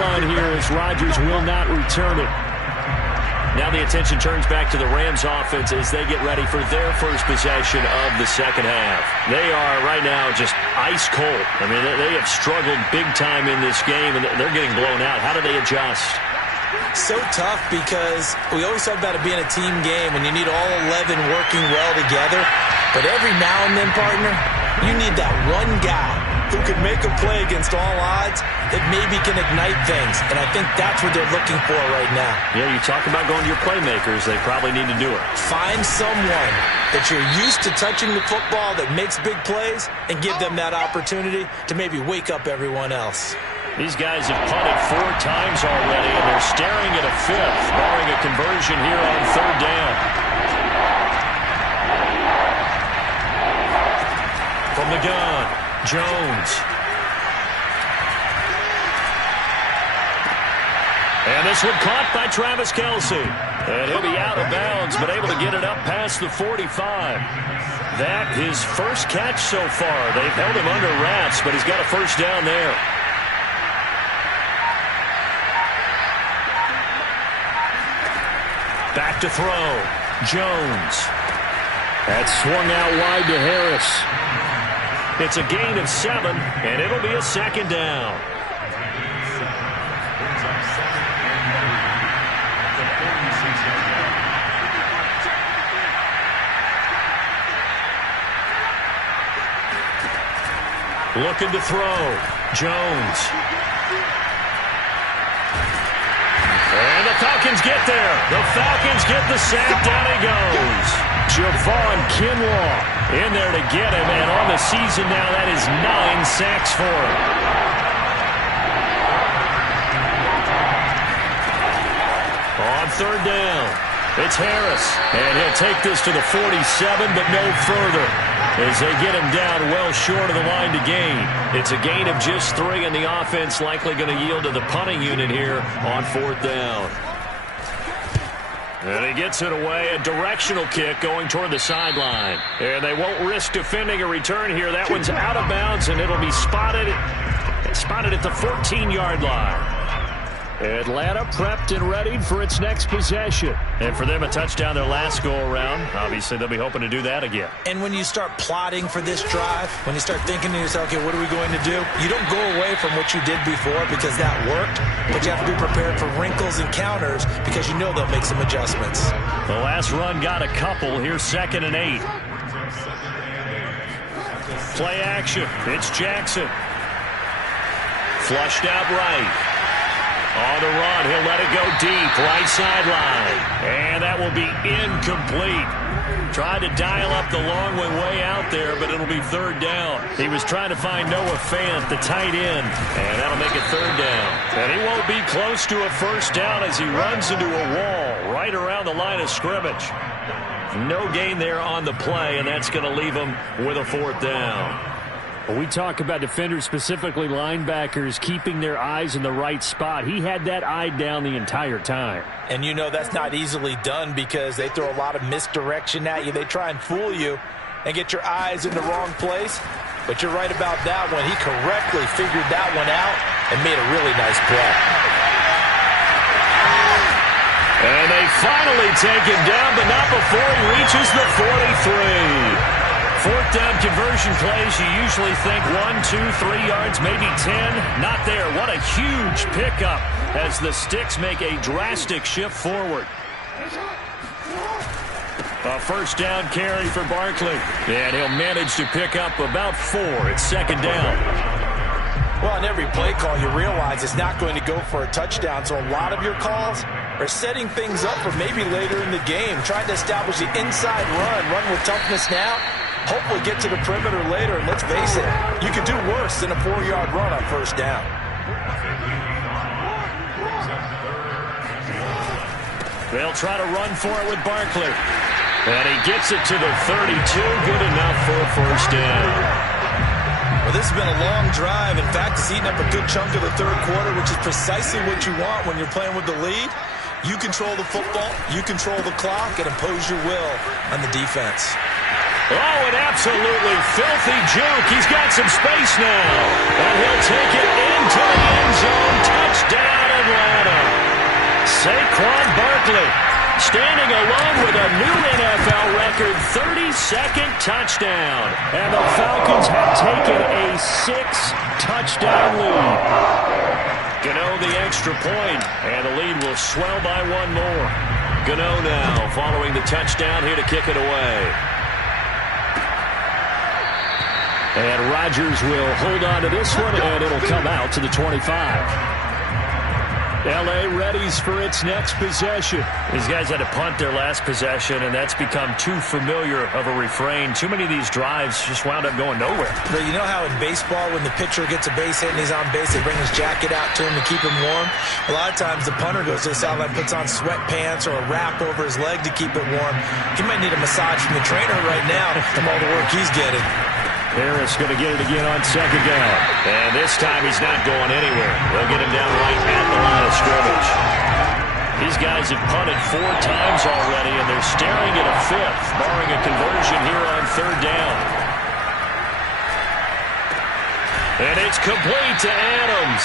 sideline here as Rodgers will not return it. Now the attention turns back to the Rams offense as they get ready for their first possession of the second half. They are right now just ice cold. I mean, they have struggled big time in this game, and they're getting blown out. How do they adjust? So tough because we always talk about it being a team game, and you need all 11 working well together. But every now and then, partner, you need that one guy who can make a play against all odds that maybe can ignite things. And I think that's what they're looking for right now. Yeah, you talk about going to your playmakers. They probably need to do it. Find someone that you're used to touching the football that makes big plays and give them that opportunity to maybe wake up everyone else. These guys have punted 4 times already, and they're staring at a 5th, barring a conversion here on 3rd down. From the gun, Jones. And this one caught by Travis Kelce. And he'll be out of bounds, but able to get it up past the 45. That his first catch so far. They've held him under wraps, but he's got a first down there. Back to throw. Jones. That's swung out wide to Harris. It's a gain of 7, and it'll be a second down. Looking to throw. Jones. And the Falcons get there. The Falcons get the sack. Down he goes. Javon Kinlaw in there to get him. And on the season now, that is 9 sacks for him. On 3rd down, it's Harris. And he'll take this to the 47, but no further, as they get him down well short of the line to gain. It's a gain of just 3, and the offense likely going to yield to the punting unit here on 4th down. And he gets it away, a directional kick going toward the sideline. And they won't risk defending a return here. That one's out of bounds, and it'll be spotted at the 14-yard line. Atlanta prepped and readied for its next possession. And for them, a touchdown their last go-around. Obviously, they'll be hoping to do that again. And when you start plotting for this drive, when you start thinking to yourself, okay, what are we going to do? You don't go away from what you did before because that worked, but you have to be prepared for wrinkles and counters because you know they'll make some adjustments. The last run got a couple. Here's 2nd and 8. Play action. It's Jackson. Flushed out right. On the run, he'll let it go deep, right sideline. And that will be incomplete. Tried to dial up the long way out there, but it'll be 3rd down. He was trying to find Noah Fant, the tight end, and that'll make it 3rd down. And he won't be close to a first down as he runs into a wall right around the line of scrimmage. No gain there on the play, and that's going to leave him with a 4th down. We talk about defenders, specifically linebackers, keeping their eyes in the right spot. He had that eye down the entire time. And you know that's not easily done because they throw a lot of misdirection at you. They try and fool you and get your eyes in the wrong place. But you're right about that one. He correctly figured that one out and made a really nice play. And they finally take him down, but not before he reaches the 43. 4th down conversion plays, you usually think 1, 2, 3 yards, maybe 10. Not there. What a huge pickup as the Sticks make a drastic shift forward. A first down carry for Barkley. And he'll manage to pick up about 4. It's 2nd down. Well, on every play call, you realize it's not going to go for a touchdown. So a lot of your calls are setting things up for maybe later in the game, trying to establish the inside run with toughness now. Hopefully get to the perimeter later, and let's face it, you could do worse than a 4-yard run on first down. They'll try to run for it with Barkley. And he gets it to the 32, good enough for a first down. Well, this has been a long drive. In fact, it's eaten up a good chunk of the 3rd quarter, which is precisely what you want when you're playing with the lead. You control the football, you control the clock, and impose your will on the defense. Oh, an absolutely filthy juke. He's got some space now. And he'll take it into the end zone. Touchdown. Saquon Barkley standing alone with a new NFL record 32nd touchdown. And the Falcons have taken a 6-touchdown lead. Gano the extra point, and the lead will swell by one more. Gano now following the touchdown here to kick it away. And Rodgers will hold on to this one, and it'll come out to the 25. L.A. readies for its next possession. These guys had to punt their last possession, and that's become too familiar of a refrain. Too many of these drives just wound up going nowhere. But you know how in baseball, when the pitcher gets a base hit and he's on base, they bring his jacket out to him to keep him warm? A lot of times the punter goes to the sideline, puts on sweatpants or a wrap over his leg to keep it warm. He might need a massage from the trainer right now from all the work he's getting. Harris going to get it again on second down. And this time he's not going anywhere. They'll get him down right at the line of scrimmage. These guys have punted 4 times already, and they're staring at a 5th, barring a conversion here on third down. And it's complete to Adams.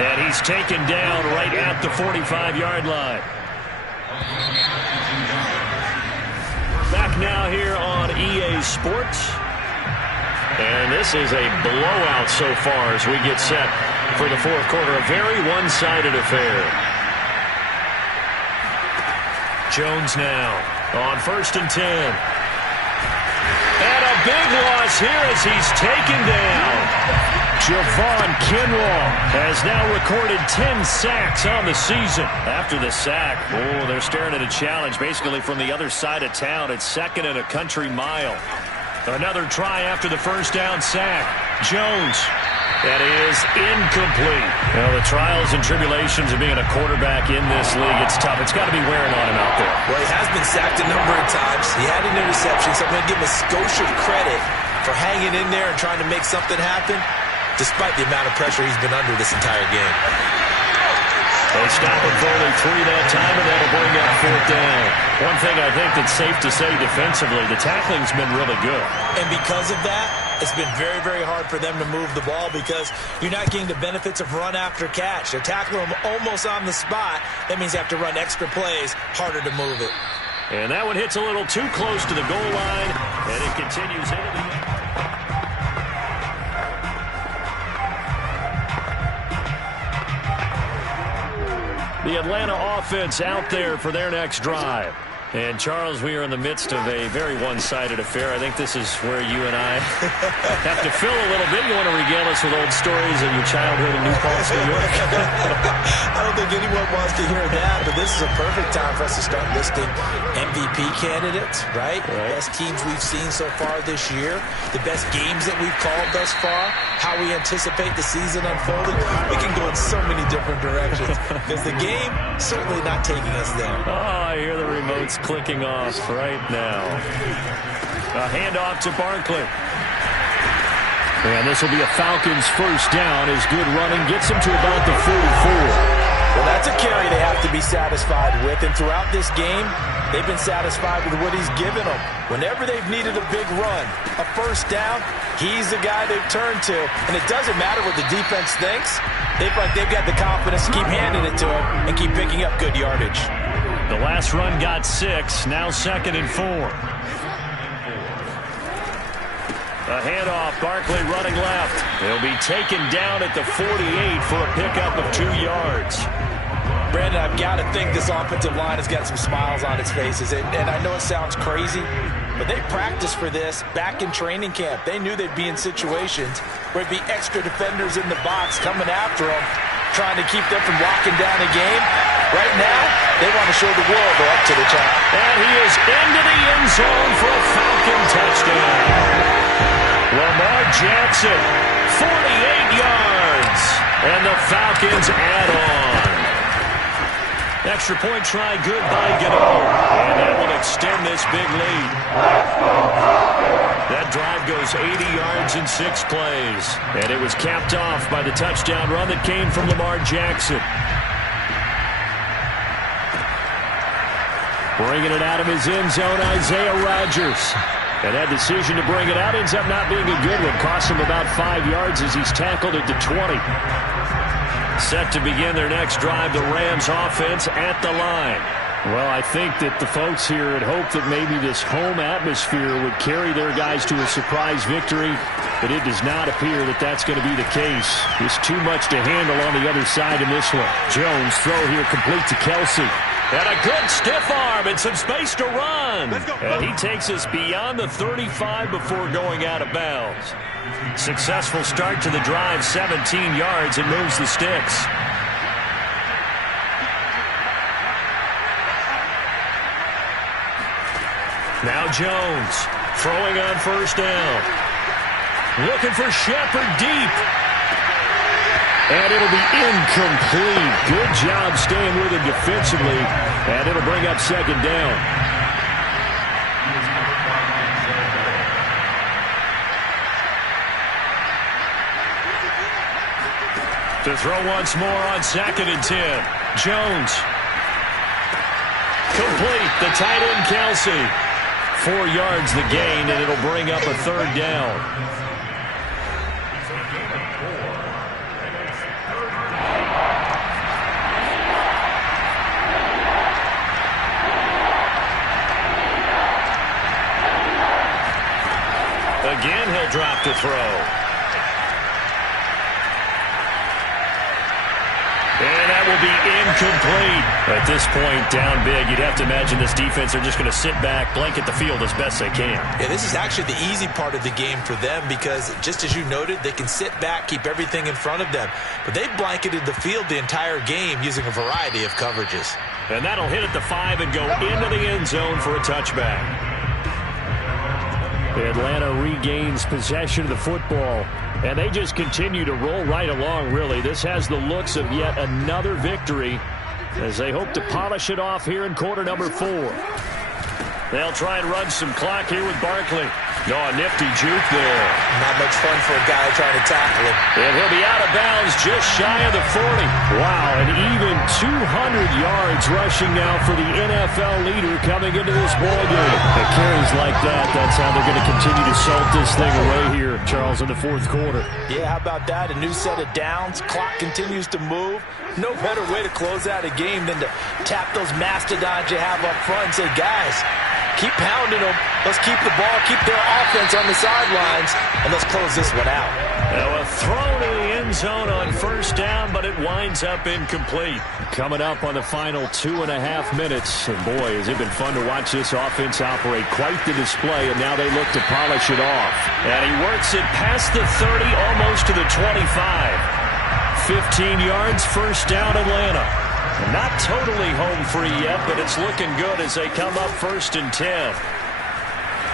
And he's taken down right at the 45-yard line. Back now here on EA Sports. And this is a blowout so far as we get set for the fourth quarter. A very one-sided affair. Jones now on 1st and 10. And a big loss here as he's taken down. Javon Kinlaw has now recorded 10 sacks on the season. After the sack, they're staring at a challenge basically from the other side of town. It's 2nd and a country mile. Another try after the first down sack. Jones. That is incomplete. Well, the trials and tribulations of being a quarterback in this league, it's tough. It's got to be wearing on him out there. Well, he has been sacked a number of times. He had an interception, so I'm going to give him a skosh of credit for hanging in there and trying to make something happen, despite the amount of pressure he's been under this entire game. They stop him for only 3 that time, and that'll bring up 4th down. One thing I think that's safe to say defensively, the tackling's been really good. And because of that, it's been very, very hard for them to move the ball because you're not getting the benefits of run after catch. They're tackling them almost on the spot. That means you have to run extra plays, harder to move it. And that one hits a little too close to the goal line, and it continues into the end. The Atlanta offense out there for their next drive. And, Charles, we are in the midst of a very one-sided affair. I think this is where you and I have to fill a little bit. You want to regale us with old stories of your childhood in New Paltz, New York? I don't think anyone wants to hear that, but this is a perfect time for us to start listing MVP candidates, right? The best teams we've seen so far this year, the best games that we've called thus far, how we anticipate the season unfolding. We can go in so many different directions because the game certainly not taking us there. Oh, I hear the remotes clicking off right now. A handoff to Barkley. And this will be a Falcons first down as good running gets him to about the 44. Well, that's a carry they have to be satisfied with. And throughout this game, they've been satisfied with what he's given them. Whenever they've needed a big run, a first down, he's the guy they've turned to. And it doesn't matter what the defense thinks. They've got the confidence to keep handing it to him and keep picking up good yardage. The last run got 6, now 2nd and 4. A handoff, Barkley running left. He'll be taken down at the 48 for a pickup of 2 yards. Brandon, I've got to think this offensive line has got some smiles on its faces. And I know it sounds crazy, but they practiced for this back in training camp. They knew they'd be in situations where it'd be extra defenders in the box coming after them, trying to keep them from locking down a game. Right now, they want to show the world they're up to the top. And he is into the end zone for a Falcon touchdown. Lamar Jackson, 48 yards. And the Falcons add on. Extra point try good by Gano. And that will extend this big lead. That drive goes 80 yards in 6 plays. And it was capped off by the touchdown run that came from Lamar Jackson. Bringing it out of his end zone, Isaiah Rodgers. And that decision to bring it out ends up not being a good one. Cost him about 5 yards as he's tackled at the 20. Set to begin their next drive, the Rams offense at the line. Well, I think that the folks here had hoped that maybe this home atmosphere would carry their guys to a surprise victory, but it does not appear that that's going to be the case. Just too much to handle on the other side in this one. Jones throw here complete to Kelsey. And a good stiff arm and some space to run. And he takes us beyond the 35 before going out of bounds. Successful start to the drive, 17 yards, and moves the sticks. Now Jones throwing on first down. Looking for Shepard deep. And it'll be incomplete. Good job staying with him defensively. And it'll bring up second down. To throw once more on 2nd and 10. Jones. Complete. The tight end Kelsey. 4 yards the gain, and it'll bring up a third down. Again, he'll drop to throw. And that will be incomplete. At this point, down big, you'd have to imagine this defense are just going to sit back, blanket the field as best they can. Yeah, this is actually the easy part of the game for them because, just as you noted, they can sit back, keep everything in front of them. But they've blanketed the field the entire game using a variety of coverages. And that'll hit at the 5 and go into the end zone for a touchback. Atlanta regains possession of the football. And they just continue to roll right along, really. This has the looks of yet another victory as they hope to polish it off here in quarter number 4. They'll try and run some clock here with Barkley. Oh, a nifty juke there. Not much fun for a guy trying to tackle him. And he'll be out of bounds just shy of the 40. Wow, and even 200 yards rushing now for the NFL leader coming into this ball game. The carries like that, that's how they're going to continue to salt this thing away here, Charles, in the fourth quarter. Yeah, how about that? A new set of downs. Clock continues to move. No better way to close out a game than to tap those mastodons you have up front and say, guys, keep pounding them. Let's keep the ball, keep their offense on the sidelines, and let's close this one out. Now a throw to the end zone on first down, but it winds up incomplete. Coming up on the final 2.5 minutes. And boy, has it been fun to watch this offense operate. Quite the display, and now they look to polish it off. And he works it past the 30, almost to the 25. 15 yards, first down Atlanta. Not totally home free yet, but it's looking good as they come up 1st and 10.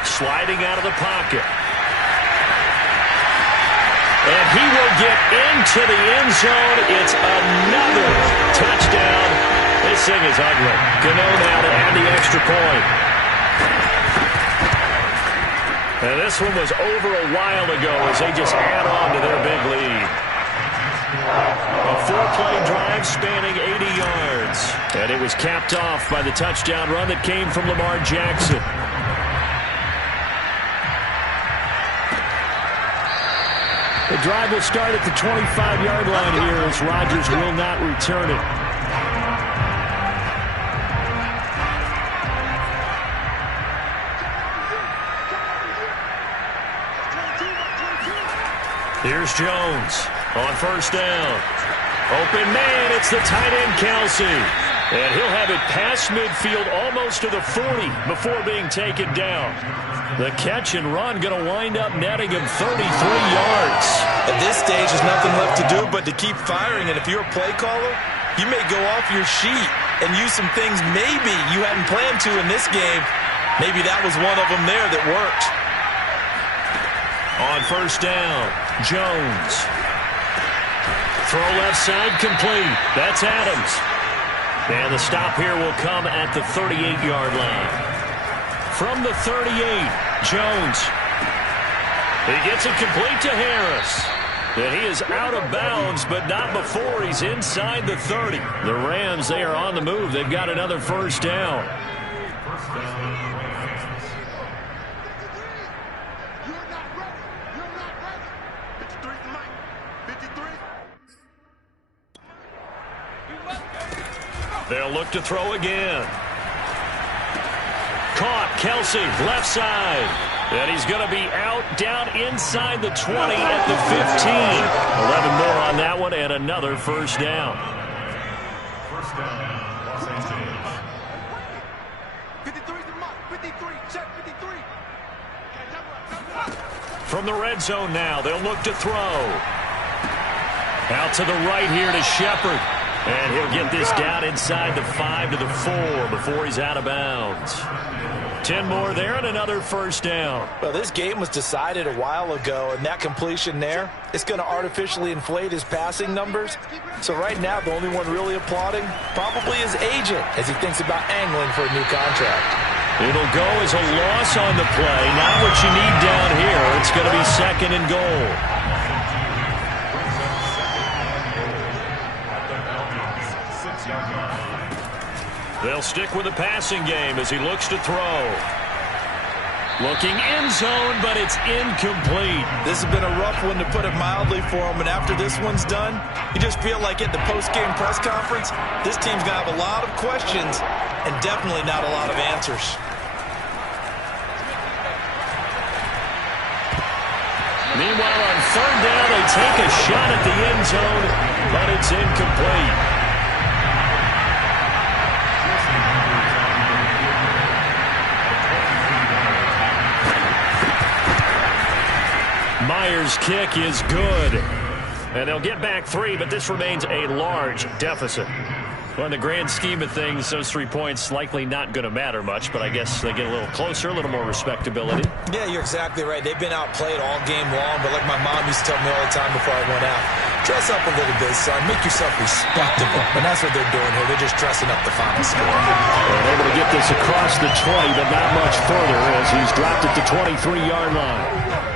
Sliding out of the pocket. And he will get into the end zone. It's another touchdown. This thing is ugly. Gano now to add the extra point. And this one was over a while ago as they just add on to their big lead. A 4-play drive spanning 80 yards. And it was capped off by the touchdown run that came from Lamar Jackson. The drive will start at the 25-yard line here as Rodgers will not return it. Here's Jones on first down. Open man, it's the tight end Kelsey. And he'll have it past midfield almost to the 40 before being taken down. The catch and run going to wind up netting him 33 yards. At this stage, there's nothing left to do but to keep firing. And if you're a play caller, you may go off your sheet and use some things maybe you hadn't planned to in this game. Maybe that was one of them there that worked. On first down, Jones. Throw left side complete. That's Adams. And the stop here will come at the 38-yard line. From the 38, Jones. He gets it complete to Harris. And he is out of bounds, but not before he's inside the 30. The Rams, they are on the move. They've got another first down. They'll look to throw again. Caught. Kelsey, left side. And he's going to be out down inside the 20 at the 15. 11 more on that one and another first down. First down, Los Angeles. 53's the mark. 53. Check 53. From the red zone now, they'll look to throw. Out to the right here to Shepard. And he'll get this down inside the 5 to the 4 before he's out of bounds. 10 more there and another first down. Well, this game was decided a while ago, and that completion there, it's going to artificially inflate his passing numbers. So right now, the only one really applauding probably his agent as he thinks about angling for a new contract. It'll go as a loss on the play. Not what you need down here. It's going to be 2nd and goal. They'll stick with the passing game as he looks to throw. Looking end zone, but it's incomplete. This has been a rough one, to put it mildly, for him. And after this one's done, you just feel like at the post-game press conference, this team's going to have a lot of questions and definitely not a lot of answers. Meanwhile, on 3rd down, they take a shot at the end zone, but it's incomplete. Myers' kick is good. And they'll get back 3, but this remains a large deficit. Well, in the grand scheme of things, those 3 points likely not going to matter much, but I guess they get a little closer, a little more respectability. Yeah, you're exactly right. They've been outplayed all game long, but like my mom used to tell me all the time before I went out, dress up a little bit, son. Make yourself respectable. And that's what they're doing here. They're just dressing up the final score. And able to get this across the 20, but not much further as he's dropped at the 23-yard line.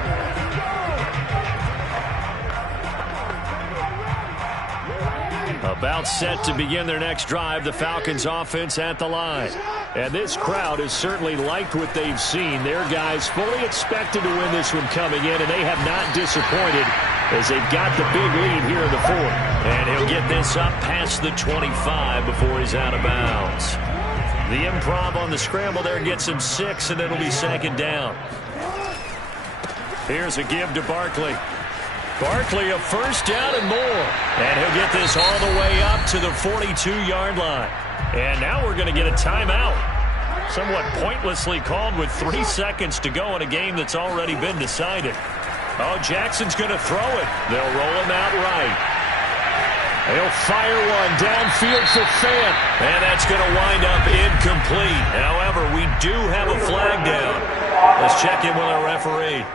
About set to begin their next drive, the Falcons offense at the line. And this crowd has certainly liked what they've seen. Their guys fully expected to win this one coming in, and they have not disappointed as they've got the big lead here in the 4th. And he'll get this up past the 25 before he's out of bounds. The improv on the scramble there gets him 6, and it'll be 2nd down. Here's a give to Barkley. Barkley, a first down and more. And he'll get this all the way up to the 42-yard line. And now we're going to get a timeout. Somewhat pointlessly called with 3 seconds to go in a game that's already been decided. Oh, Jackson's going to throw it. They'll roll him out right. He'll fire one downfield for Fant. And that's going to wind up incomplete. However, we do have a flag down. Let's check in with our referee.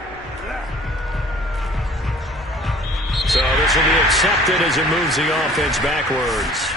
So this will be accepted as it moves the offense backwards.